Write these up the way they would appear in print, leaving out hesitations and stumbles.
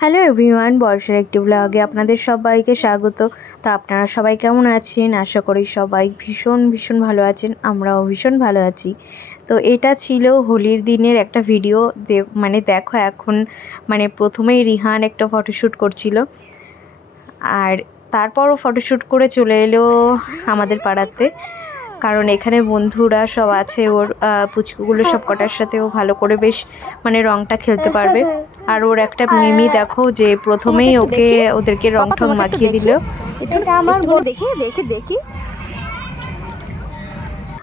Hello everyone, বর্ষার একটি ব্লগে আপনাদের সবাইকে স্বাগত। তো আপনারা সবাই কেমন আছেন? আশা করি সবাই ভীষণ ভীষণ ভালো আছেন। আমরাও ভীষণ ভালো আছি। তো এটা ছিল হোলির দিনের একটা ভিডিও। দেখো এখন প্রথমেই রিহান একটা ফটোশ্যুট করছিল, আর তারপরও ফটোশ্যুট করে চলে এলো আমাদের পাড়াতে, কারণ এখানে বন্ধুরা সব আছে। ওর পুচকুগুলো সব কটার সাথে ও ভালো করে বেশ রংটা খেলতে পারবে। আর ওর একটা মিমি দেখো, যে প্রথমেই ওদেরকে রং ঠং মাখিয়ে দিল।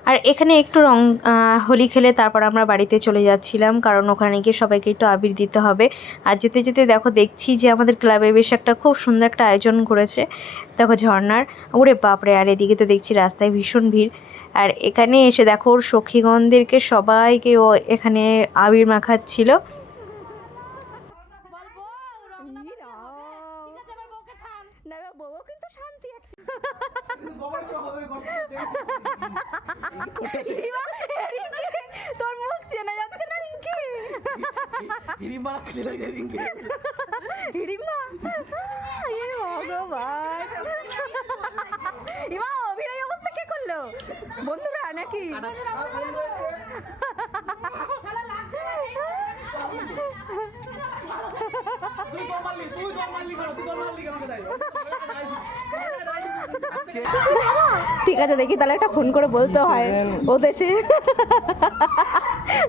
আর এখানে একটু হোলি খেলে তারপর আমরা বাড়িতে চলে যাচ্ছিলাম, কারণ ওখানে গিয়ে সবাইকে একটু আবির দিতে হবে। আর যেতে যেতে দেখছি যে আমাদের ক্লাবে বেশ একটা খুব সুন্দর একটা আয়োজন করেছে। দেখো ঝর্ণার, ওরে বাপরে! আর এদিকে তো দেখছি রাস্তায় ভীষণ ভিড়। আর এখানে এসে দেখো ওর সখীগণদেরকে সবাইকে ও এখানে আবির মাখাচ্ছিল। তোর মুখ চেনা যাচ্ছে না রিঙ্কি। হিড়িম্বা লাগছে না রিঙ্কি। হিড়িম্বা, ভগবান, ইমা অভিনয় অবস্থা কে করলো? বন্ধুরা নাকি? ঠিক আছে, দেখি তাহলে একটা ফোন করে বলতে হয় ও দেশে।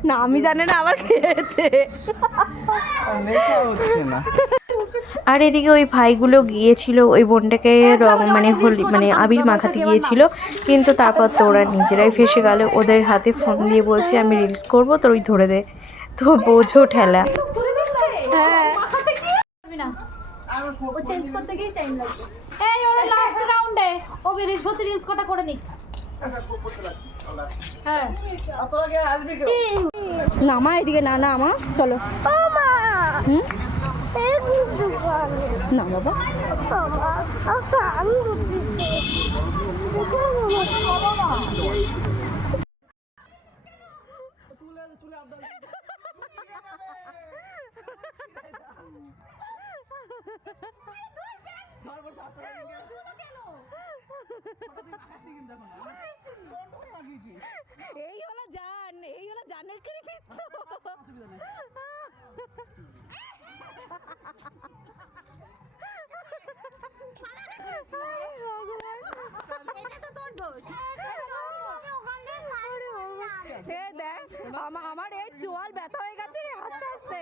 না আমি জানি না, আবার খেয়েছে। আর এদিকে ওই ভাইগুলো গিয়েছিল ওই বোনটাকে রং হোলি আবির মাখাতে গিয়েছিল, কিন্তু তারপর তো ওরা নিজেরাই ফেসে গেল। ওদের হাতে ফোন দিয়ে বলছে আমি রিলস করবো, তো ওই ধরে দে। তো বোঝো ঠেলা। না মা এদিকে, না না মা চলো। না বাবা, এই হলো জান, এই হলো জানের কৃতিত্ব। আমার এই চোয়াল ব্যথা হয়ে গেছে আস্তে আস্তে।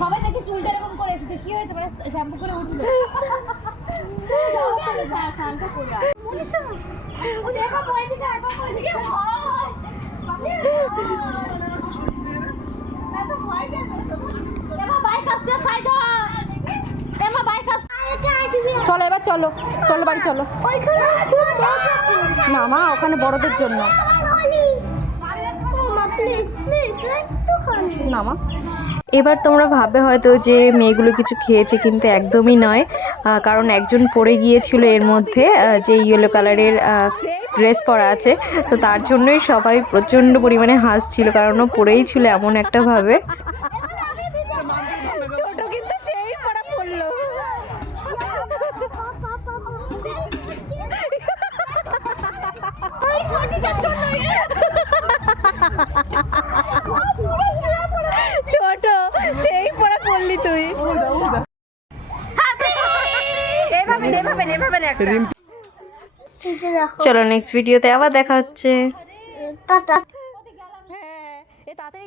সবাই দেখে চুলটা এরকম করে এসেছে, কি হয়েছে? শ্যাম্পু করে উঠলো। চলো এবার চলো, চলো বাড়ি চলো। না মা ওখানে বড়দের জন্য। না মা। এবার তোমরা ভাববে হয়তো যে মেয়েগুলো কিছু খেয়েছে, কিন্তু একদমই নয়। কারণ একজন পরে গিয়েছিল এর মধ্যে যে ইয়েলো কালারের ড্রেস পরা আছে, তো তার জন্যই সবাই প্রচণ্ড পরিমাণে হাসছিল, কারণ ও পরেই ছিল এমন একটা ভাবে। ছোট কিন্তু সেই পড়া পড়লো। ছোট সেই পড়া পড়লি তুই। চলো নেক্সট ভিডিওতে আবার দেখা হচ্ছে। হ্যাঁ, তাড়াতাড়ি